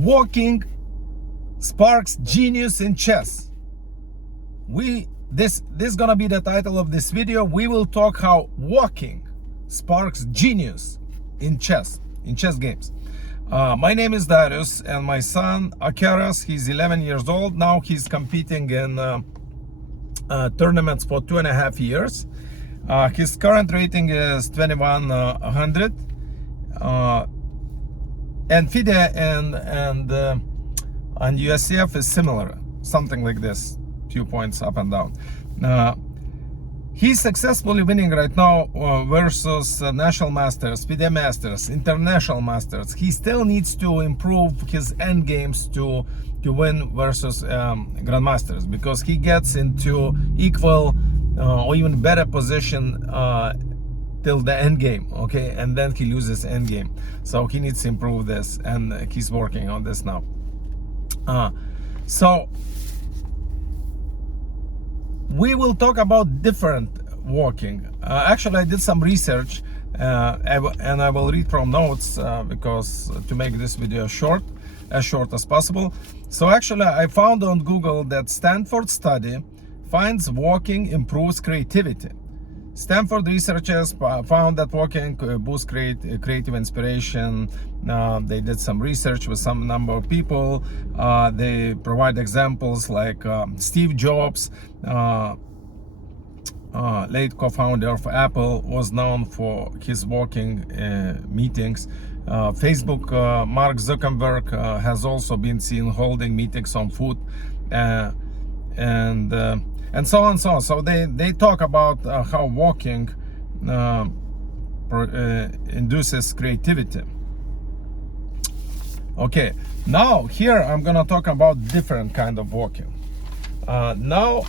Walking sparks genius in chess. This is gonna be the title of this video. We will talk how walking sparks genius in chess games. My name is Darius, and my son Akeras, he's 11 years old now. He's competing in tournaments for 2.5 years. His current rating is 2100, and FIDE and USCF is similar, something like this, few points up and down. He's successfully winning right now versus national masters, FIDE masters, international masters. He still needs to improve his end games to win versus grandmasters, because he gets into equal or even better position till the end game, okay, and then he loses end game. So he needs to improve this, and he's working on this now. So we will talk about different walking. Actually, I did some research, and I will read from notes because to make this video as short as possible. So actually, I found on Google that Stanford study finds walking improves creativity. Stanford researchers found that walking boosts creative inspiration. They did some research with some number of people. They provide examples like Steve Jobs, late co-founder of Apple, was known for his walking meetings. Facebook, Mark Zuckerberg has also been seen holding meetings on foot, and so on and so on. So they talk about how walking induces creativity. Okay, now here I'm gonna talk about different kind of walking. Now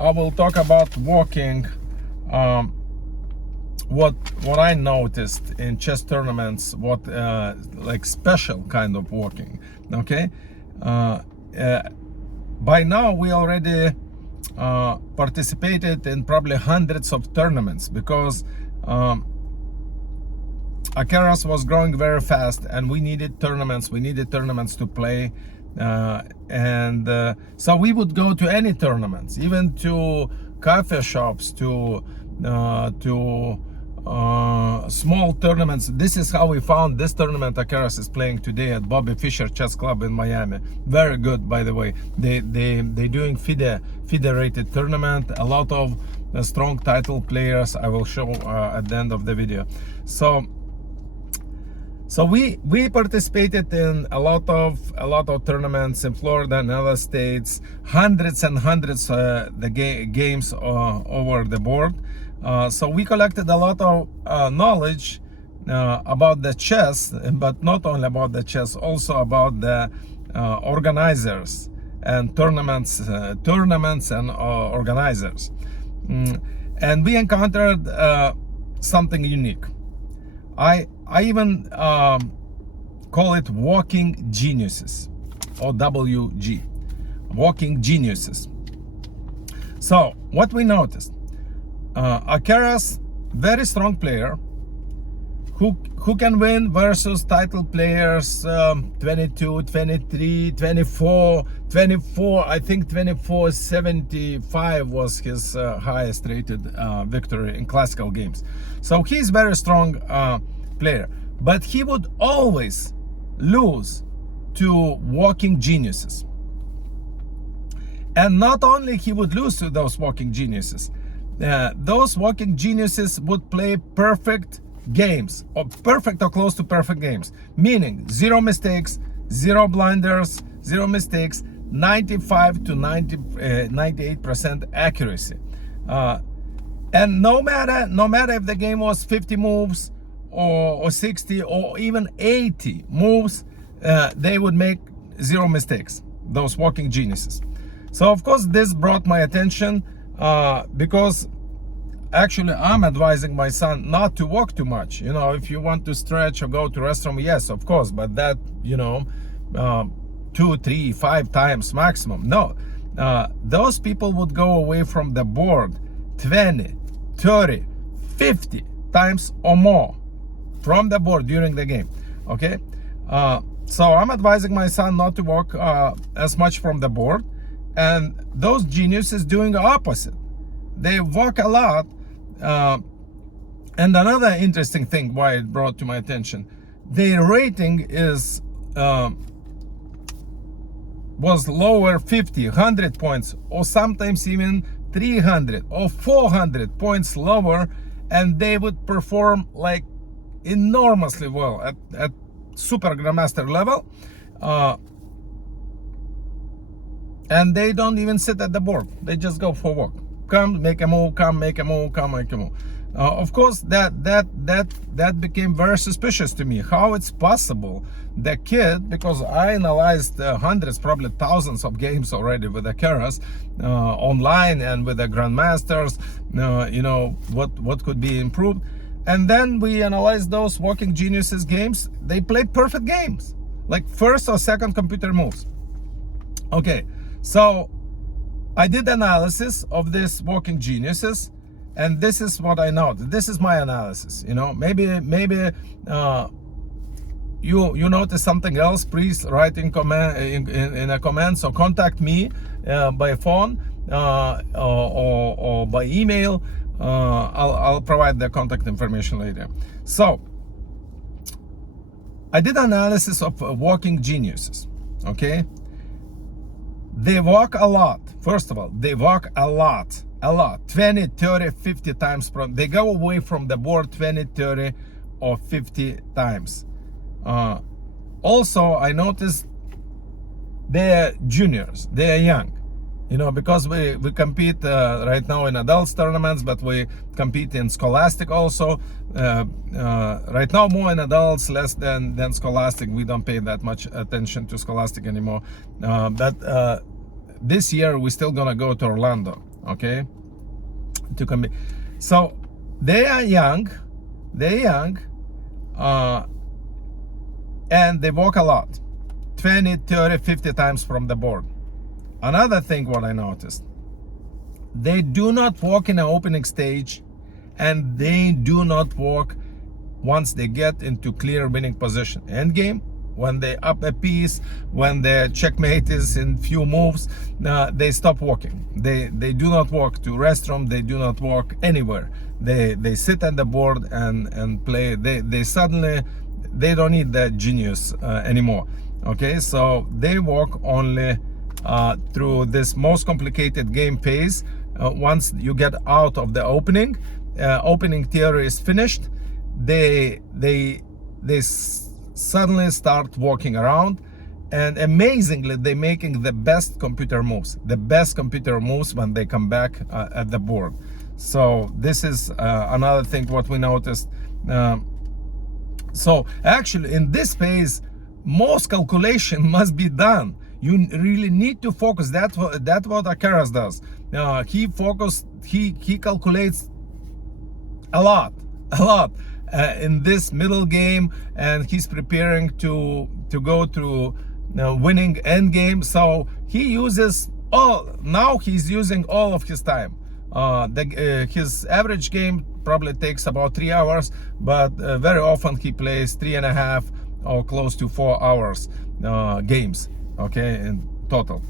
I will talk about walking, what I noticed in chess tournaments, what like special kind of walking. Okay, by now we already participated in probably hundreds of tournaments, because Akeras was growing very fast, and we needed tournaments to play, and so we would go to any tournaments, even to cafe shops, to small tournaments. This is how we found this tournament Akeras is playing today at Bobby Fischer Chess Club in Miami. Very good, by the way. They doing FIDE rated tournament. A lot of strong title players. I will show at the end of the video. So we participated in a lot of tournaments in Florida and other states, hundreds and hundreds the games over the board. So we collected a lot of knowledge about the chess, but not only about the chess, also about the organizers and tournaments and organizers. And we encountered something unique. I even call it walking geniuses, or WG, walking geniuses. So what we noticed, Akeras, very strong player, who can win versus title players 22, 23, 24, I think 24.75 was his highest rated victory in classical games. So he's very strong player, but he would always lose to walking geniuses. And not only he would lose to those walking geniuses, those walking geniuses would play perfect games, or perfect or close to perfect games, meaning 0 mistakes, 0 blunders, 0 mistakes, 95 to 98% accuracy. And no matter if the game was 50 moves or 60 or even 80 moves, they would make 0 mistakes, those walking geniuses. So of course this brought my attention, because actually I'm advising my son not to walk too much. You know, if you want to stretch or go to restroom, yes, of course, but that, you know, 2, 3, 5 times maximum. No, those people would go away from the board 20, 30, 50 times or more from the board during the game. Okay, So I'm advising my son not to walk as much from the board, and those geniuses doing the opposite. They walk a lot. And another interesting thing why it brought to my attention, their rating is was lower 50, 100 points, or sometimes even 300 or 400 points lower, and they would perform like enormously well at super grandmaster level, and they don't even sit at the board. They just go for a walk. Come, make a move, come, make a move, come, make a move. Of course, that became very suspicious to me. How it's possible the kid, because I analyzed hundreds, probably thousands of games already with the Keras online and with the grandmasters. You know what could be improved, and then we analyzed those Walking Geniuses games. They play perfect games, like first or second computer moves. Okay, so I did analysis of this Walking Geniuses, and this is what I noticed. This is my analysis. You know, maybe you notice something else. Please write in a comments, or contact me by phone or by email. I'll provide the contact information later. So I did analysis of Walking Geniuses. Okay, they walk a lot. First of all, they walk a lot, 20, 30, 50 times they go away from the board 20, 30 or 50 times. Also, I noticed they're juniors, they're young, you know, because we compete right now in adults tournaments, but we compete in Scholastic also. Right now more in adults, less than Scholastic. We don't pay that much attention to Scholastic anymore, but this year we're still gonna go to Orlando, okay, to compete. So they are young, and they walk a lot, 20, 30, 50 times from the board. Another thing what I noticed, they do not walk in an opening stage, and they do not walk once they get into clear winning position. End game, when they up a piece, when their checkmate is in few moves, they stop walking. They do not walk to restroom. They do not walk anywhere. They sit at the board and play. They suddenly, they don't need that genius anymore. Okay, so they walk only through this most complicated game phase. Once you get out of the opening theory is finished, they suddenly start walking around, and amazingly they're making the best computer moves when they come back at the board. So this is another thing what we noticed. So actually in this phase, most calculation must be done. You really need to focus. That's what Keras does. He calculates a lot in this middle game, and he's preparing to go through winning end game. So he uses he's using all of his time. His average game probably takes about 3 hours, but very often he plays 3.5 or close to 4 hours games, okay, in total.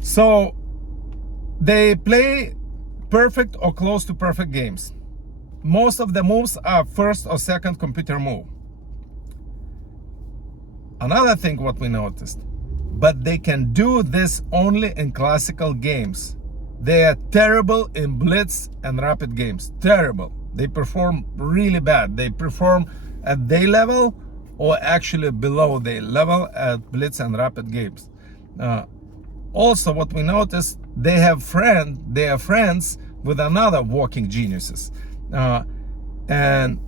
So they play perfect or close to perfect games. Most of the moves are first or second computer move. Another thing what we noticed, but they can do this only in classical games. They are terrible in blitz and rapid games. Terrible. They perform really bad. They perform at their level or actually below their level at blitz and rapid games. Also, what we noticed, they are friends with another Walking Geniuses. And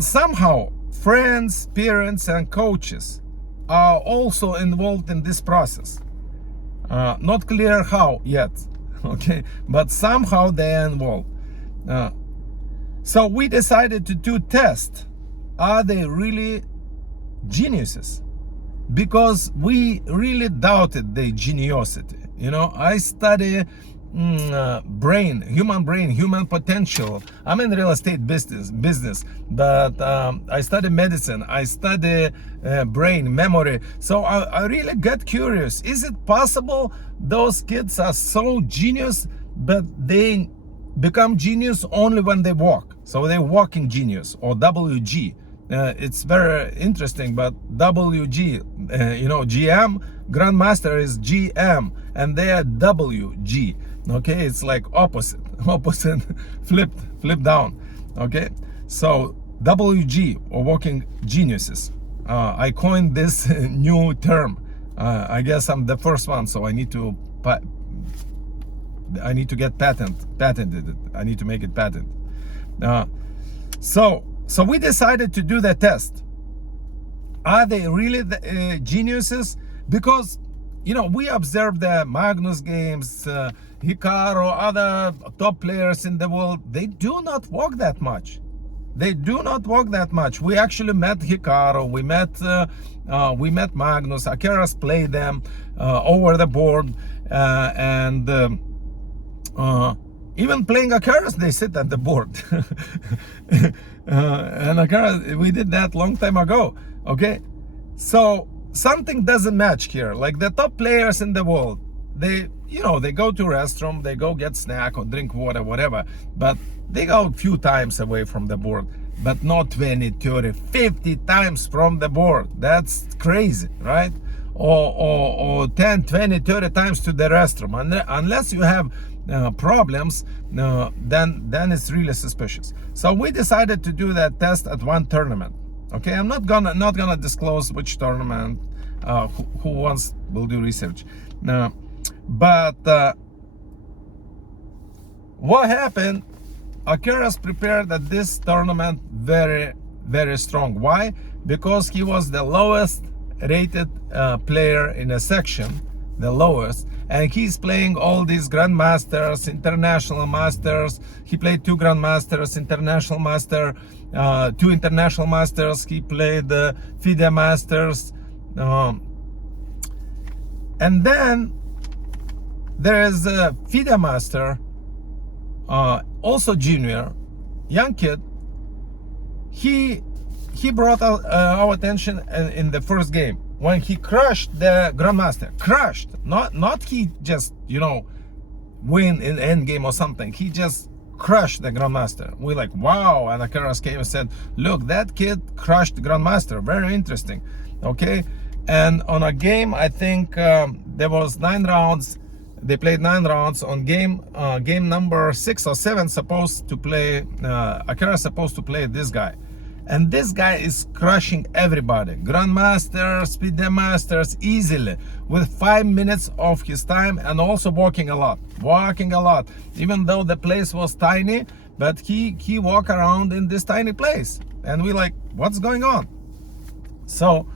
somehow friends, parents, and coaches are also involved in this process. Not clear how yet, okay, but somehow they are involved. So we decided to do test. Are they really geniuses? Because we really doubted their geniusity. You know, I study brain, human potential. I'm in real estate business, but I study medicine, I study brain memory. So I really get curious. Is it possible those kids are so genius, but they become genius only when they walk? So they're walking genius, or WG. It's very interesting, but WG, GM, Grandmaster is GM, and they are WG. Okay, it's like opposite, flip down. Okay, so WG, or walking geniuses. I coined this new term. I guess I'm the first one, so I need to get patented it. I need to make it patent. So we decided to do the test. Are they really the geniuses? Because we observed the Magnus games, Hikaru, other top players in the world. They do not walk that much. They do not walk that much. We actually met Hikaru, we met Magnus. Akeras played them over the board, and even playing Akeras, they sit at the board. And Akeras, we did that long time ago. Okay, so something doesn't match here. Like the top players in the world, they go to restroom, they go get snack or drink water, whatever, but they go a few times away from the board, but not 20, 30, 50 times from the board. That's crazy, right? Or 10, 20, 30 times to the restroom. Unless you have problems, then it's really suspicious. So we decided to do that test at one tournament. Okay, I'm not gonna disclose which tournament. Who wants will do research. But what happened? Akeras prepared at this tournament very, very strong. Why? Because he was the lowest rated player in a section, the lowest, and he's playing all these grandmasters, international masters. He played 2 grandmasters, international master, 2 international masters. He played FIDE masters, and then there is a FIDE master, also junior, young kid. He brought our attention in the first game when he crushed the grandmaster. Crushed, not he just win in end game or something. He just crushed the grandmaster. We're like, wow. And Akeras came and said, look, that kid crushed the grandmaster. Very interesting. Okay, and on a game, I think there was 9 rounds. They played 9 rounds. On game number 6 or 7, supposed to play Akeras supposed to play this guy, and this guy is crushing everybody, grandmasters, FIDE masters, easily, with 5 minutes of his time, and also walking a lot. Even though the place was tiny, but he walked around in this tiny place, and we like, what's going on? So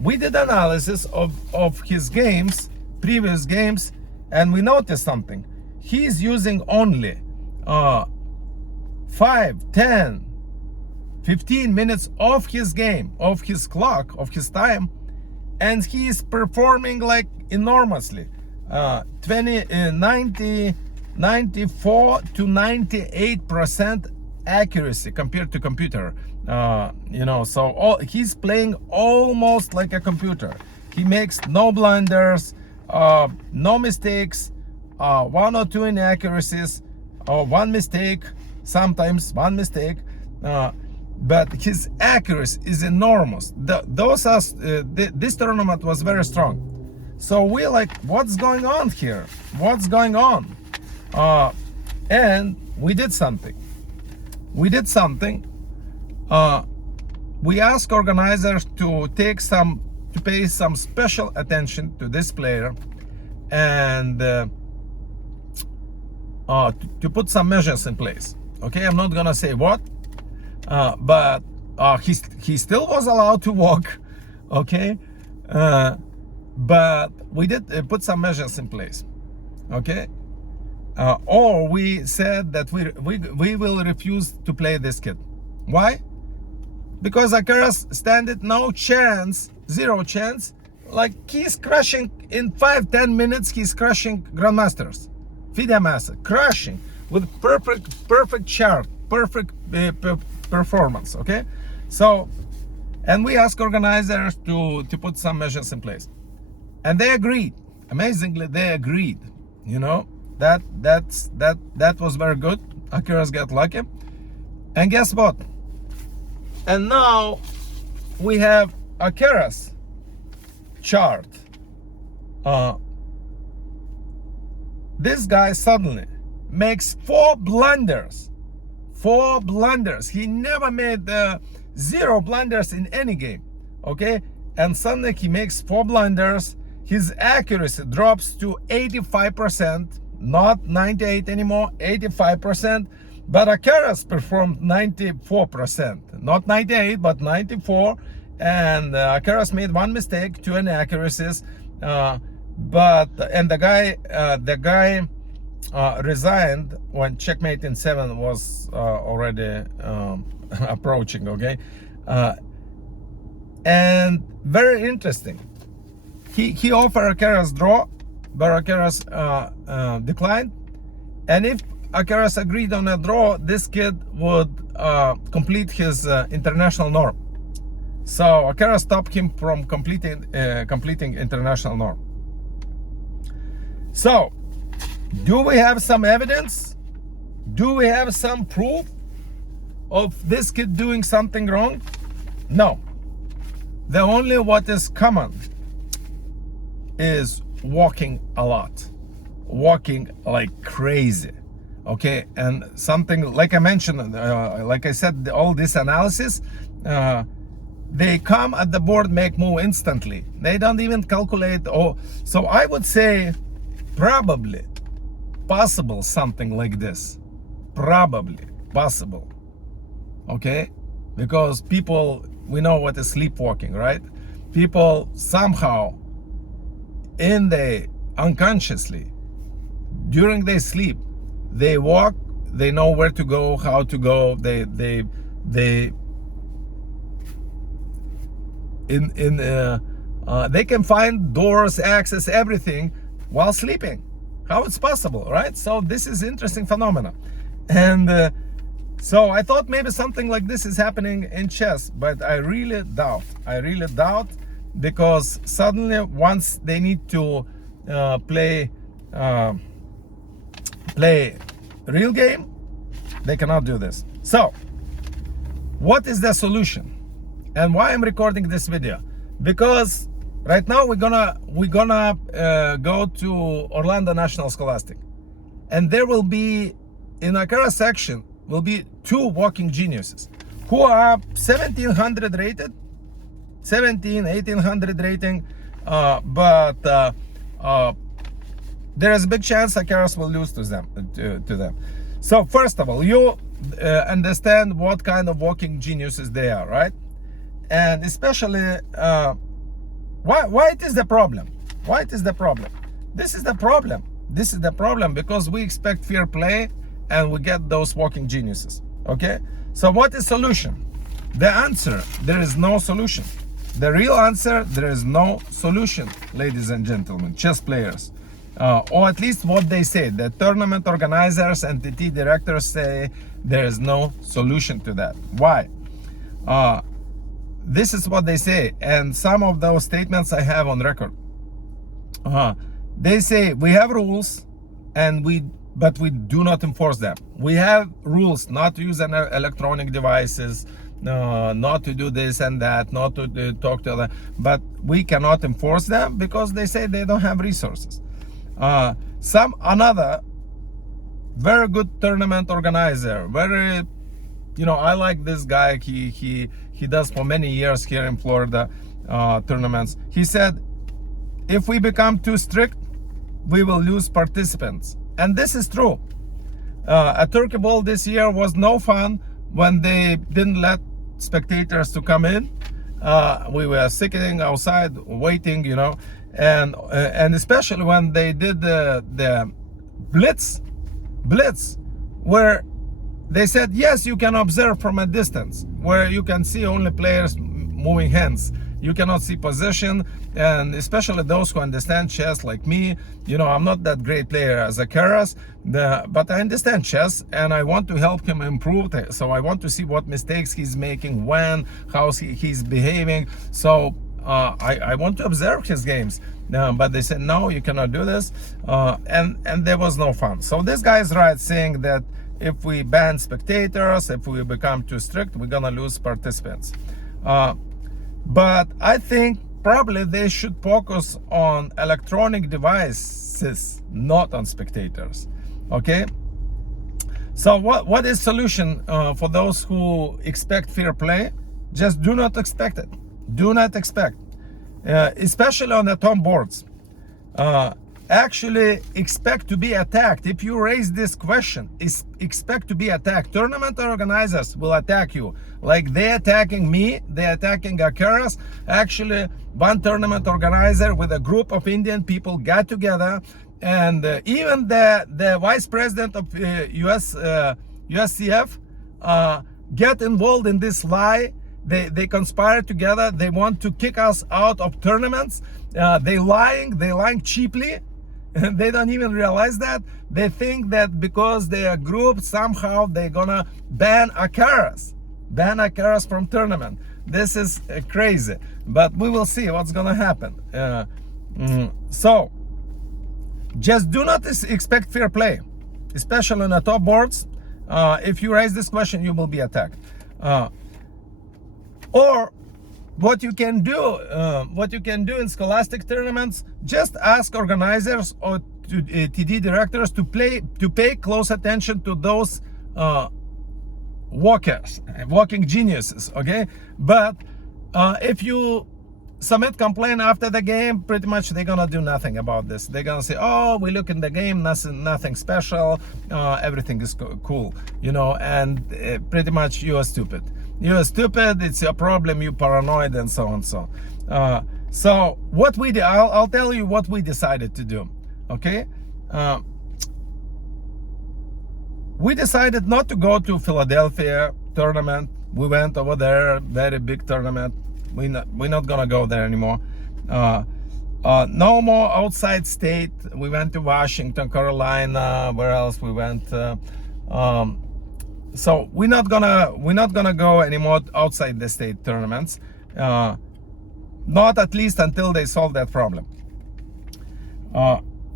we did analysis of his games, previous games, and we noticed something. He's using only 5, 10, 15 minutes of his game, of his clock, of his time, and he is performing like enormously. 94 to 98% accuracy compared to computer. So he's playing almost like a computer. He makes no blunders, no mistakes, 1 or 2 inaccuracies, or 1 mistake, sometimes 1 mistake, but his accuracy is enormous. This tournament was very strong. So we're like, what's going on here? What's going on? And we did something. We asked organizers to pay some special attention to this player, and to put some measures in place. Okay, I'm not gonna say what, but he still was allowed to walk. Okay, but we did put some measures in place. Okay, or we said that we will refuse to play this kid. Why? Because Akeras standed no chance, 0 chance. Like, he's crushing in 5-10 minutes, he's crushing grandmasters. FIDE Massa, crushing with perfect chart, perfect performance. Okay, so, and we asked organizers to put some measures in place, and they agreed. Amazingly, they agreed. You know, that was very good. Akeras got lucky, and guess what? And now we have Akeras chart. This guy suddenly makes 4 blunders. 4 blunders. He never made 0 blunders in any game. Okay, and suddenly he makes 4 blunders. His accuracy drops to 85%, not 98 anymore, 85%. But Akeras performed 94%, not 98, but 94. And Akeras made 1 mistake, 2 inaccuracies. And the guy resigned when checkmate in 7 was already approaching. Okay, and very interesting. He offered Akeras draw, but Akeras declined. And if Akeras agreed on a draw, this kid would complete his international norm. So Akeras stopped him from completing international norm. So, do we have some evidence? Do we have some proof of this kid doing something wrong? No. The only what is common is walking a lot, walking like crazy. Okay, and something like I mentioned, like I said, all this analysis, they come at the board, make move instantly. They don't even calculate. So I would say probably possible something like this. Probably possible. Okay, because people, we know what is sleepwalking, right? People somehow unconsciously during their sleep, they walk, they know where to go, how to go, they can find doors, access, everything while sleeping. How it's possible, right? So this is interesting phenomena. And so I thought maybe something like this is happening in chess, but I really doubt. Because suddenly once they need to play real game, they cannot do this. So what is the solution, and why I'm recording this video? Because right now we're gonna go to Orlando National Scholastic, and there will be in Akeras section will be 2 walking geniuses who are 1700 rated, 1800 rating, but there is a big chance Akeras will lose to them. So first of all, you understand what kind of walking geniuses they are, right? And especially why it is the problem? Why it is the problem? This is the problem. This is the problem because we expect fair play and we get those walking geniuses. Okay, so what is solution? The answer, there is no solution. The real answer, there is no solution, ladies and gentlemen, chess players. Or at least what they say. The tournament organizers and TT directors say there is no solution to that. Why? This is what they say, and some of those statements I have on record. They say we have rules, but we do not enforce them. We have rules not to use electronic devices, not to do this and that, not to talk to other, but we cannot enforce them because they say they don't have resources. Another very good tournament organizer, very, I like this guy. He does for many years here in Florida tournaments. He said, if we become too strict, we will lose participants. And this is true. A Turkey Bowl this year was no fun when they didn't let spectators to come in. We were sitting outside waiting, and especially when they did the blitz, where they said, yes, you can observe from a distance, where you can see only players moving hands. You cannot see position, and especially those who understand chess like me. You know, I'm not that great player as Alcaraz, but I understand chess and I want to help him improve. So I want to see what mistakes he's making, when, how he's behaving. So I want to observe his games. But they said, no, you cannot do this. And there was no fun. So this guy is right, saying that if we ban spectators, if we become too strict, we're gonna lose participants. But I think probably they should focus on electronic devices, not on spectators. Okay? So what is solution for those who expect fair play? Just do not expect it. Do not expect. Especially on the top boards. Actually expect to be attacked. If you raise this question, expect to be attacked. Tournament organizers will attack you. Like they're attacking me, they're attacking Alcaraz. Actually, one tournament organizer with a group of Indian people got together, and even the vice president of USCF get involved in this lie. They conspire together. They want to kick us out of tournaments. They lying cheaply. And they don't even realize that. They think that because they are grouped, somehow they're gonna ban Alcaraz from tournament. This is crazy, but we will see what's gonna happen. So just do not expect fair play, especially on the top boards. If you raise this question, you will be attacked. Or what you can do in scholastic tournaments, just ask organizers or to TD directors to pay close attention to those walking geniuses. Okay, but if you submit complaint after the game, pretty much they're gonna do nothing about this. They're gonna say, oh, we look in the game, nothing special, everything is cool, you know, and pretty much you are stupid. You're stupid, it's your problem, you paranoid, and so on. So what we did, I'll tell you what we decided to do. Okay, we decided not to go to Philadelphia tournament. We went over there, very big tournament. We're not gonna go there anymore. No more outside state. We went to Washington, Carolina. Where else we went? So we're not gonna go anymore outside the state tournaments, not at least until they solve that problem.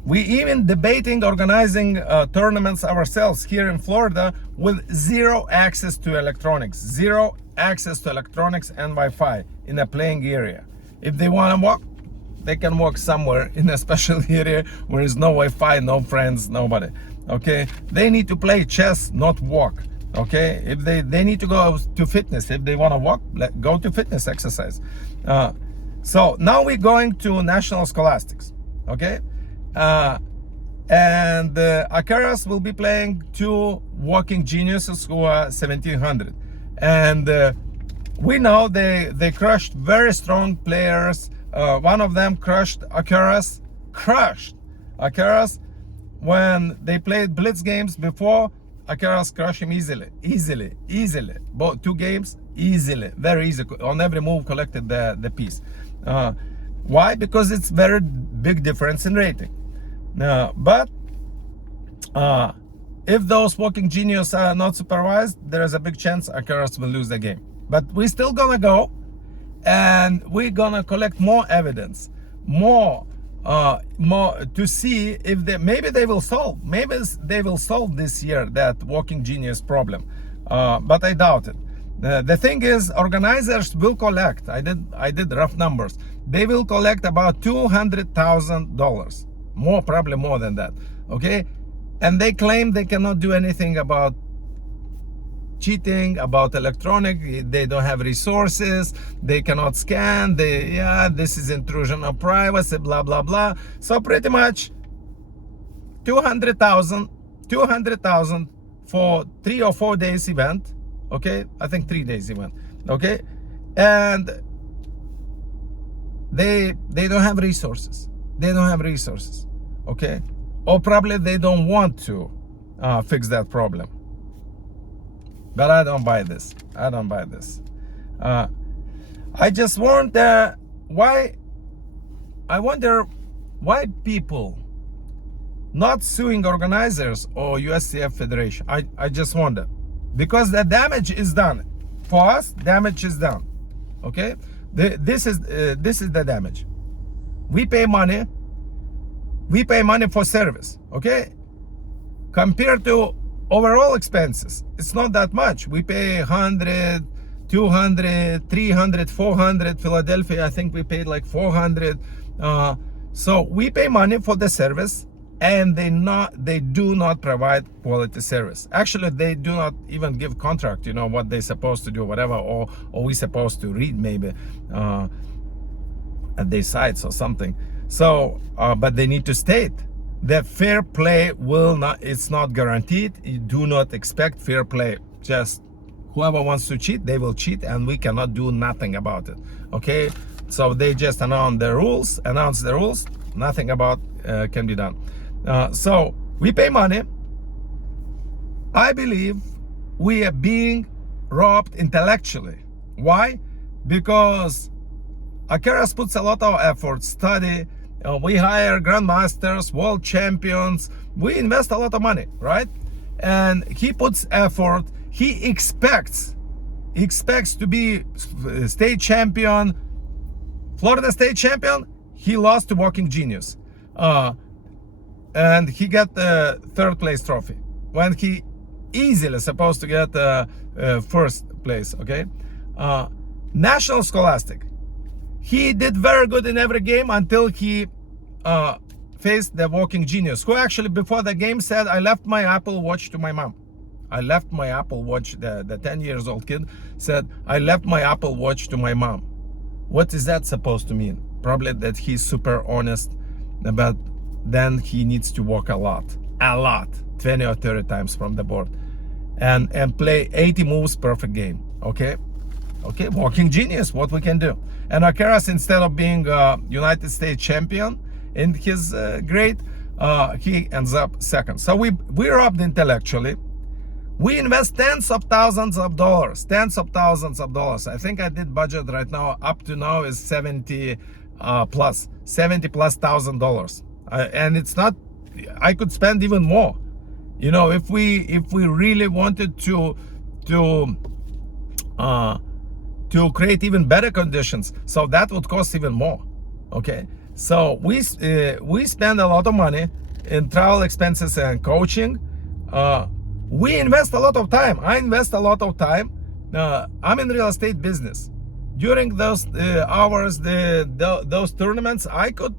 We even debating organizing tournaments ourselves here in Florida with zero access to electronics, and Wi-Fi in a playing area. If they want to walk, they can walk somewhere in a special area where there's no Wi-Fi, no friends, nobody. Okay, they need to play chess, not walk. Okay, if they need to go to fitness, if they want to walk, go to fitness exercise. So now we're going to National Scholastics. Okay, and Alcaraz will be playing two walking geniuses who are 1700, and we know they crushed very strong players. One of them crushed Alcaraz when they played blitz games before. Alcaraz crushed him easily. Both 2 games, easily, very easy. On every move, collected the piece. Why? Because it's very big difference in rating. But if those walking geniuses are not supervised, there is a big chance Alcaraz will lose the game. But we're still gonna go, and we're gonna collect more evidence, more to see if maybe they will solve this year that walking genius problem, but I doubt it. The thing is, organizers will collect, I did rough numbers, they will collect about $200,000 more, probably more than that. Okay, and they claim they cannot do anything about cheating, about electronic. They don't have resources, they cannot scan, this is intrusion of privacy, blah blah blah. So pretty much 200,000 for 3 or 4 days event. Okay, I think 3 days event. Okay, and they don't have resources. Okay, or probably they don't want to fix that problem. But I don't buy this. I just wonder why people not suing organizers or USCF Federation. I just wonder, because the damage is done. For us, damage is done. Okay, this is the damage. We pay money for service. Okay, compared to overall expenses, it's not that much. We pay 100, 200, 300, 400. Philadelphia, I think we paid like 400. So we pay money for the service, and they do not provide quality service. Actually, they do not even give contract, what they're supposed to do, whatever, or we supposed to read maybe at their sites or something. So but they need to state that fair play it's not guaranteed. You do not expect fair play. Just whoever wants to cheat, they will cheat, and we cannot do nothing about it. Okay, so they just announce the rules, nothing about can be done. So we pay money. I believe we are being robbed intellectually. Why? Because Akeras puts a lot of effort, study. We hire grandmasters, world champions. We invest a lot of money, right? And he puts effort. He expects to be state champion, Florida state champion. He lost to Walking Genius. And he got the third place trophy when he easily supposed to get first place. Okay, National Scholastic, he did very good in every game until he faced the Walking Genius, who actually before the game said, I left my Apple Watch to my mom. I left my Apple Watch. The 10 years old kid said, I left my Apple Watch to my mom. What is that supposed to mean? Probably that he's super honest, but then he needs to walk a lot, 20 or 30 times from the board, and play 80 moves perfect game. Okay, Walking Genius, what we can do. And Akeras, instead of being United States champion in his grade, he ends up second. So we robbed intellectually. We invest tens of thousands of dollars. I think I did budget right now, up to now is 70 plus $70,000. And it's not, I could spend even more, if we really wanted to create even better conditions. So that would cost even more. Okay, so we spend a lot of money in travel expenses and coaching. We invest a lot of time. I invest a lot of time. I'm in real estate business. During those hours, those tournaments, I could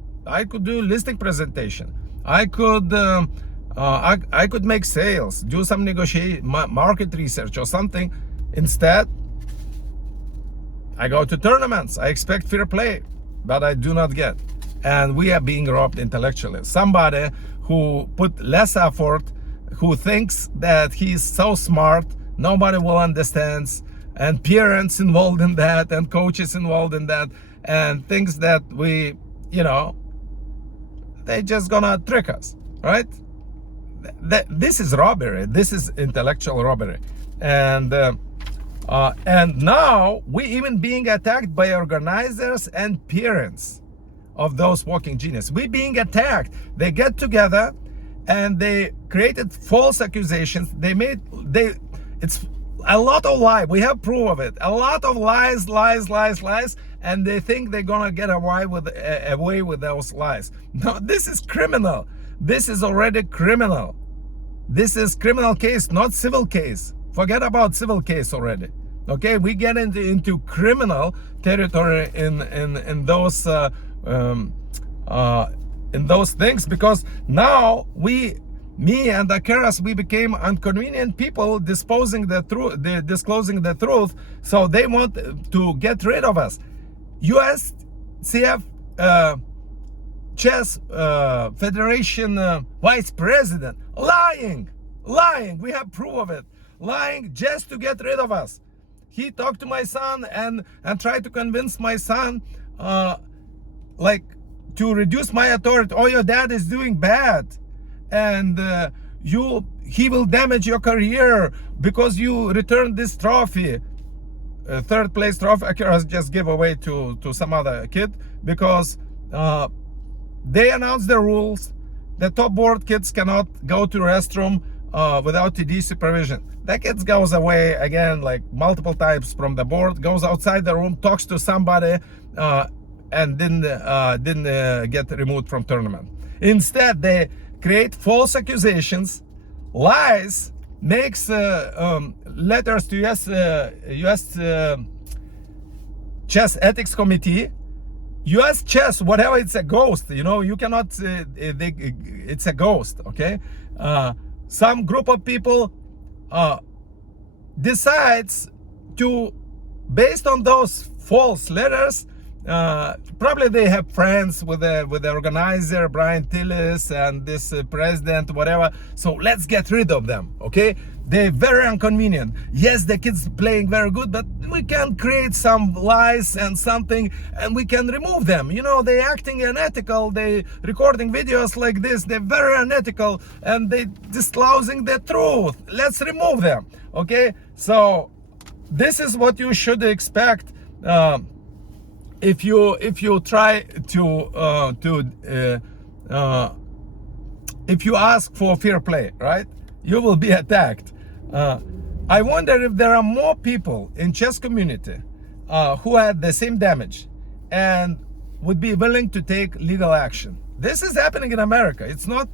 do listing presentation. I could make sales, do some market research or something. Instead, I go to tournaments. I expect fair play, but I do not get. And we are being robbed intellectually. Somebody who put less effort, who thinks that he's so smart, nobody will understand, and parents involved in that, and coaches involved in that, and thinks that we, they just gonna trick us, right? This is robbery. This is intellectual robbery. And now we even being attacked by organizers and parents of those Walking Genius. We being attacked. They get together and they created false accusations. It's a lot of lies. We have proof of it. A lot of lies, and they think they're gonna get away with those lies. No, this is criminal. This is already criminal. This is criminal case, not civil case. Forget about civil case already. Okay, we get into criminal territory in those things, because now me and Akeras, we became inconvenient people disclosing the truth. So they want to get rid of us. USCF Chess Federation Vice President lying. We have proof of it. Lying just to get rid of us. He talked to my son and tried to convince my son to reduce my authority. Oh, your dad is doing bad, and he will damage your career because you returned this trophy. third place trophy Alcaraz just give away to some other kid because they announced the rules. The top board kids cannot go to restroom without TD supervision. That kid goes away again like multiple times from the board, goes outside the room, talks to somebody, and didn't get removed from tournament. Instead, they create false accusations, lies, makes letters to US chess ethics committee. US chess, whatever, it's a ghost, you know, you cannot, it's a ghost, okay? Some group of people decides to, based on those false letters, probably they have friends with the organizer, Brian Tillis, and this president, whatever. So let's get rid of them, okay? They're very inconvenient. Yes, the kids playing very good, but we can create some lies and something, and we can remove them. You know, they acting unethical. They recording videos like this. They're very unethical, and they disclosing the truth. Let's remove them, okay? So this is what you should expect. If you try to if you ask for fair play, right, you will be attacked. I wonder if there are more people in chess community who had the same damage and would be willing to take legal action. This is happening in America. It's not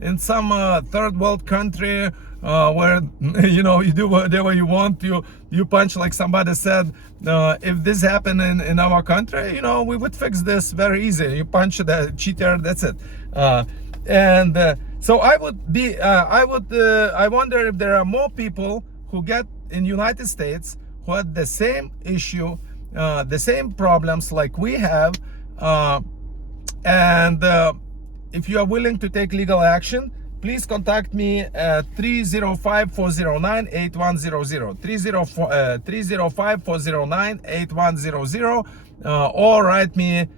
in some third world country where you know you do whatever you want. You punch, like somebody said. If this happened in our country, you know, we would fix this very easy. You punch the cheater, that's it. So I would be I wonder if there are more people who get in United States who had the same issue, the same problems like we have, and if you are willing to take legal action, please contact me at 305-409-8100, 305-409-8100, or write me,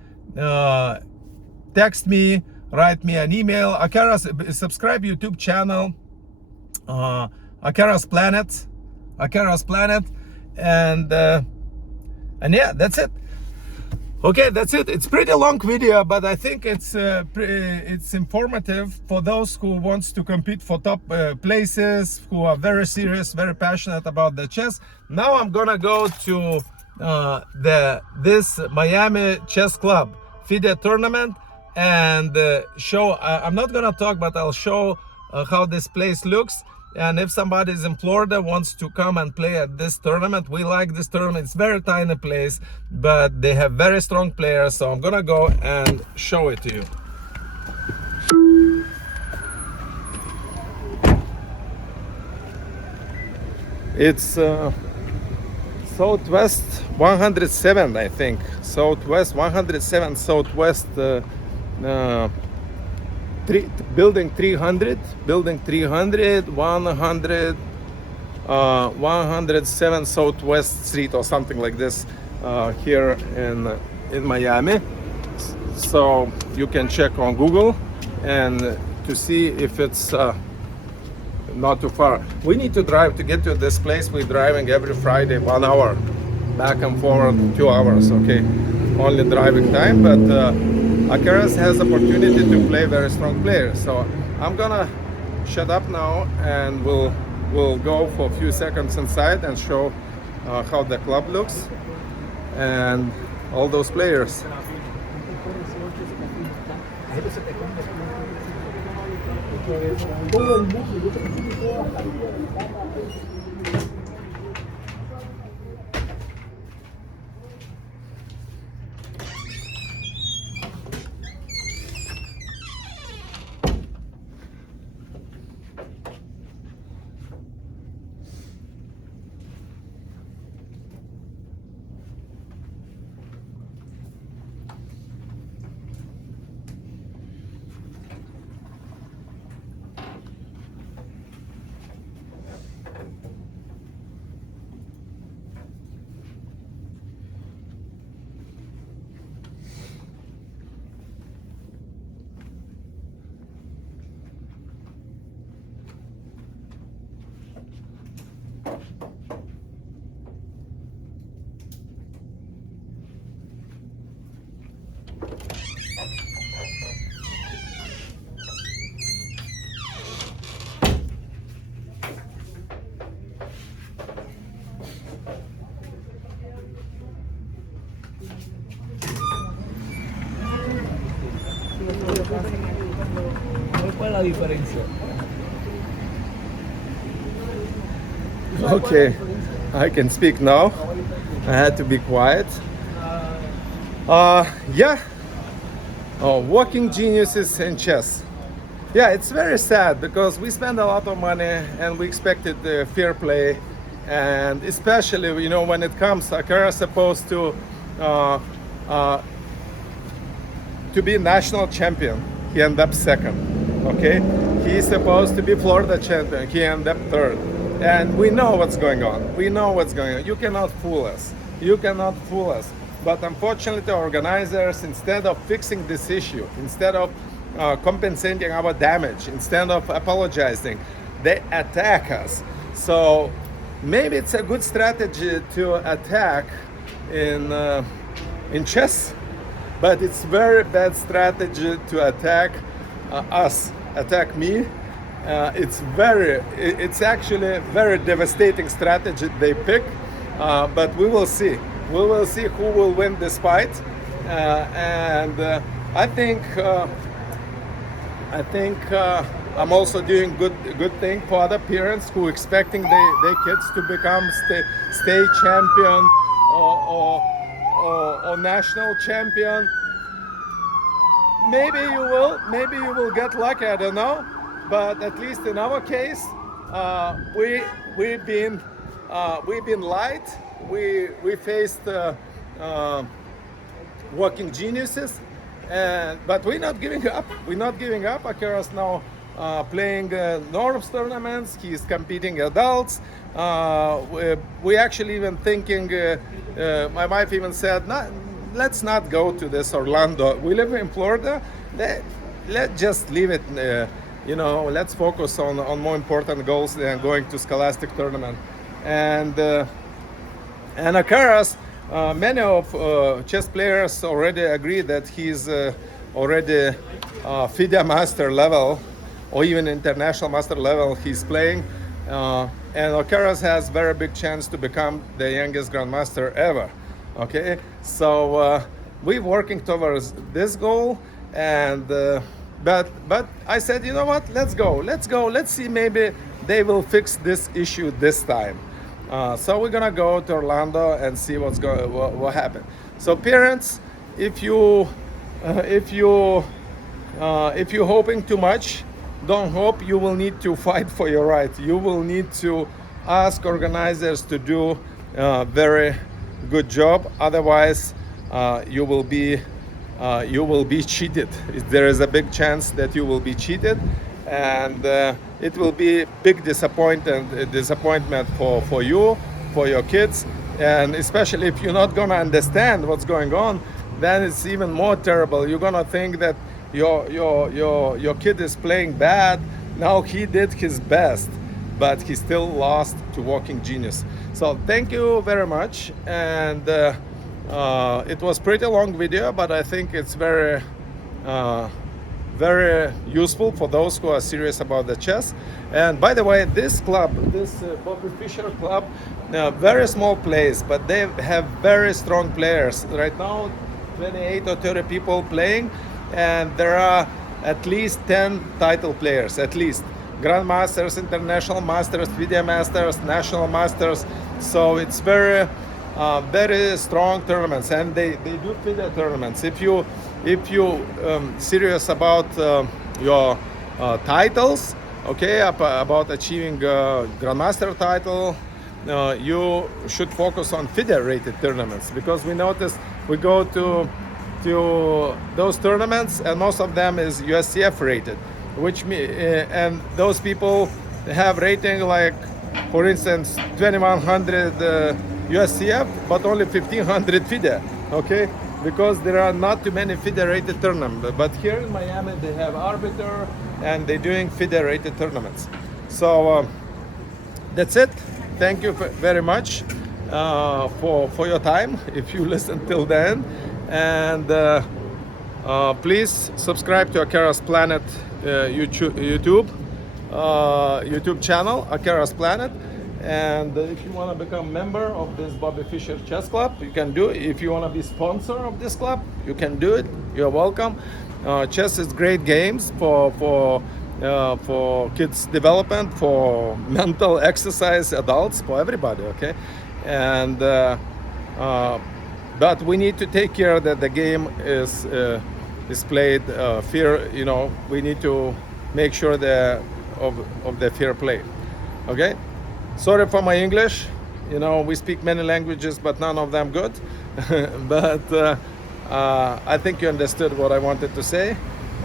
text me, write me an email. Alcaraz, subscribe YouTube channel, Alcaraz Planet, and yeah, that's it. Okay, that's it. It's pretty long video, but I think it's informative for those who wants to compete for top places, who are very serious, very passionate about the chess. Now I'm gonna go to this Miami Chess Club FIDE tournament and show. I'm not gonna talk, but I'll show how this place looks. And if somebody is in Florida wants to come and play at this tournament, we like this tournament. It's very tiny place, but they have very strong players. So I'm gonna go and show it to you. It's Southwest 107, I think. Southwest 107, Southwest building 300, 107 Southwest Street or something like this, here in Miami. So you can check on Google and to see if it's not too far. We need to drive to get to this place. We're driving every Friday 1 hour back and forward, 2 hours, okay, only driving time, but Alcaraz has opportunity to play very strong players. So I'm gonna shut up now and we'll go for a few seconds inside and show how the club looks and all those players. ¿Cuál es la diferencia? Okay, I can speak now. I had to be quiet. Yeah. Oh, walking geniuses in chess. Yeah, it's very sad because we spend a lot of money and we expected fair play, and especially when it comes, Akira is supposed uh, uh, to be national champion. He ended up second. Okay, he's supposed to be Florida champion. He ended up third. And we know what's going on. We know what's going on. You cannot fool us. You cannot fool us. But unfortunately, the organizers, instead of fixing this issue, instead of compensating our damage, instead of apologizing, they attack us. So maybe it's a good strategy to attack in chess, but it's very bad strategy to attack us, attack me. It's actually very devastating strategy they pick, but we will see. We will see who will win this fight, and I think I'm also doing good thing for other parents who expecting their kids to become state champion or national champion. Maybe you will get lucky. I don't know, but at least in our case, we've been lied. We faced walking geniuses, but we're not giving up. We're not giving up. Akira's now playing Norms tournaments. He's competing adults. We actually even thinking. My wife even said, let's not go to this Orlando. We live in Florida. Let's just leave it. Let's focus on more important goals than going to Scholastic tournament. And Akaras, many of chess players already agree that he's already FIDE master level or even international master level he's playing. And Akaras has very big chance to become the youngest grandmaster ever. Okay, so we're working towards this goal, and but I said, you know what? Let's go. Let's see. Maybe they will fix this issue this time. So we're gonna go to Orlando and see what happened. So parents, if you're hoping too much, don't hope. You will need to fight for your right. You will need to ask organizers to do very good job. Otherwise, you will be cheated. There is a big chance that you will be cheated, and it will be big disappointment for you, for your kids, and especially if you're not gonna understand what's going on, then it's even more terrible. You're gonna think that your kid is playing bad. Now he did his best, but he still lost to walking genius. So thank you very much, and it was pretty long video, but I think it's very useful for those who are serious about the chess. And by the way, this club, this Bobby Fischer club, very small place, but they have very strong players. Right now, 28 or 30 people playing, and there are at least 10 title players, at least. Grandmasters, international masters, FIDE masters, national masters. So it's very strong tournaments, and they do FIDE tournaments. If you serious about your titles, okay, about achieving grandmaster title, you should focus on FIDE rated tournaments, because we noticed we go to those tournaments and most of them is USCF rated, and those people have rating like, for instance, 2100 USCF, but only 1500 FIDE, okay? Because there are not too many FIDE rated tournaments. But here in Miami, they have Arbiter, and they're doing FIDE rated tournaments. So that's it. Thank you very much for your time, if you listen till then. And please subscribe to Akira's Planet YouTube channel, Akira's Planet. And if you want to become member of this Bobby Fischer Chess Club, you can do it. If you want to be sponsor of this club, you can do it. You're welcome. Chess is great games for kids development, for mental exercise, adults, for everybody. Okay, and but we need to take care that the game is played fair. You know, we need to make sure of the fair play. Okay. Sorry for my English. You know, we speak many languages, but none of them good. But I think you understood what I wanted to say.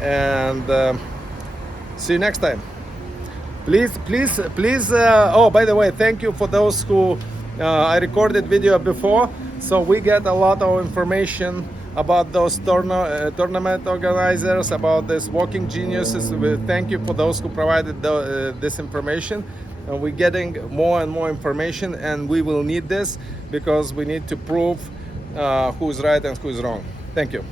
And see you next time. Please. Oh, by the way, thank you for those who I recorded video before, so we get a lot of information about those tournament organizers, about this Walking Geniuses. Thank you for those who provided this information. We're getting more and more information, and we will need this because we need to prove who's right and who's wrong. Thank you.